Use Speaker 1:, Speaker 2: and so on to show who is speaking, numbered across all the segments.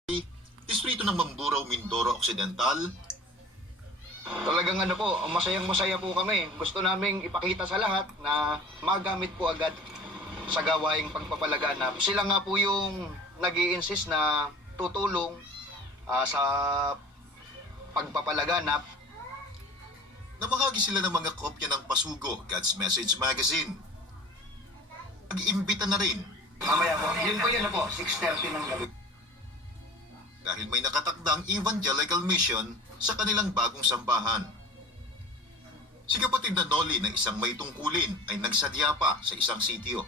Speaker 1: Distrito ng Mamburao, Mindoro Occidental.
Speaker 2: Talagang po, masayang-masaya po kami. Gusto naming ipakita sa lahat na magamit po agad sa gawaing pagpapalaganap. Sila nga po yung nag-i-insist na tutulong sa pagpapalaganap.
Speaker 1: Namahagi sila ng mga kopya ng Pasugo, God's Message Magazine. Nag-imbita na rin
Speaker 2: Mamaya po, yun po, 6:30 ng gabi.
Speaker 1: dahil may nakatakdang evangelical mission sa kanilang bagong sambahan. Si kapatid na Noli na isang may tungkulin ay nagsadya pa sa isang sitio.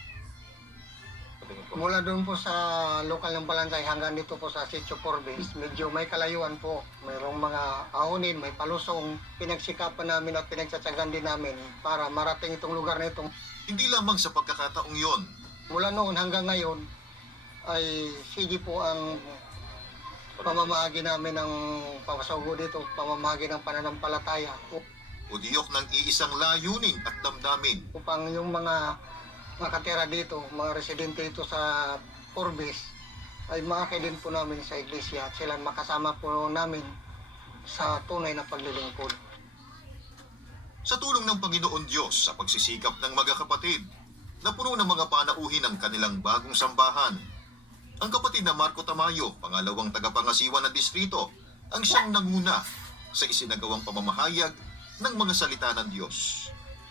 Speaker 3: Mula doon po sa lokal ng Balansay hanggang dito po sa Sitio Forbes, medyo may kalayuan po. Mayroong mga ahonin, may palusong. Pinagsikapan namin at pinagtsatsagan din namin para marating itong lugar na ito.
Speaker 1: Hindi lamang sa pagkakataong yon,
Speaker 3: Mula noon hanggang ngayon ay sige po ang pamamahagi namin ng pamasugo dito, pamamahagi ng pananampalataya
Speaker 1: udiyok ng iisang layunin at damdamin.
Speaker 3: upang yung mga nakatira dito, mga residente dito sa Forbes ay maakay din po namin sa iglesia at sila makasama po namin sa tunay na paglilingkod.
Speaker 1: Sa tulong ng Panginoon Diyos sa pagsisikap ng magkakapatid, na puno ng mga panauhin ng kanilang bagong sambahan, ang kapatid na Marco Tamayo, pangalawang tagapangasiwa ng distrito, ang siyang nanguna sa isinagawang pamamahayag ng mga salita ng Diyos.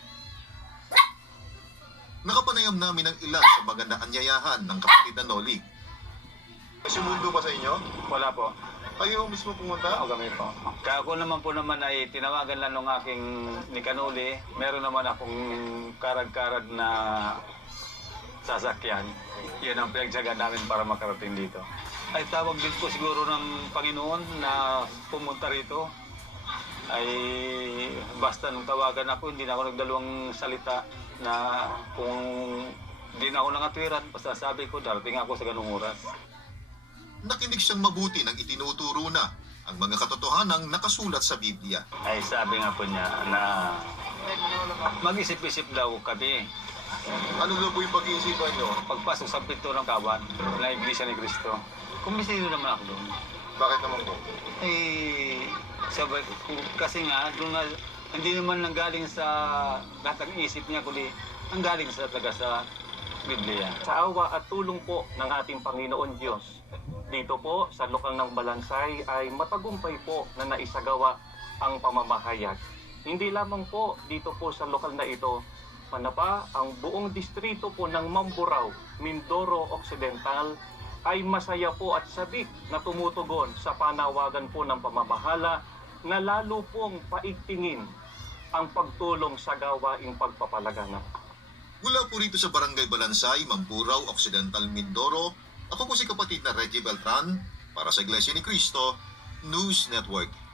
Speaker 1: Nakapanayam namin ang ilan sa mga naanyayahan ng kapatid na Noli. Sumundo ba sa inyo?
Speaker 4: Wala po.
Speaker 1: Kayo mismo pumunta?
Speaker 4: Ako kami po. Kaya ako naman po naman ay tinawagan lang ng aking ni Kanuli. Meron naman akong karag-karag na sasakyan. Yan ang pinagsagaan namin para makarating dito. Ay tawag din po siguro ng Panginoon na pumunta rito. Ay basta nung tawagan ako, hindi na ako nagdalawang salita na kung hindi na ako nangatwiran. Basta sabi ko, darating ako sa ganung oras.
Speaker 1: Nakinig siyang mabuti nang itinuturo na ang mga katotohanang nakasulat sa Biblia.
Speaker 4: Ay sabi nga po niya na mag-isip-isip daw kami.
Speaker 1: Ano na po yung pag-iisipan nyo?
Speaker 4: Pagpasok sa pinto ng kawan na Iglesia ni Cristo, kumisino naman ako doon.
Speaker 1: Bakit naman po?
Speaker 4: Eh, sabi, kasi nga, doon nga, hindi naman nanggaling sa lahat ng isip niya, kundi nanggaling sa taga sa Biblia.
Speaker 5: Sa awa at tulong po ng ating Panginoon Diyos, dito po sa lokal ng Balansay ay matagumpay po na naisagawa ang pamamahayag. Hindi lamang po dito po sa lokal na ito, manapa ang buong distrito po ng Mamburao, Mindoro Occidental ay masaya po at sabik na tumutugon sa panawagan po ng pamamahala na lalo pong paigtingin ang pagtulong sa gawaing pagpapalaganap.
Speaker 1: Mula po rito sa Barangay Balansay, Mamburao, Occidental, Mindoro, ako po si kapatid na Reggie Beltran para sa Iglesia ni Cristo News Network.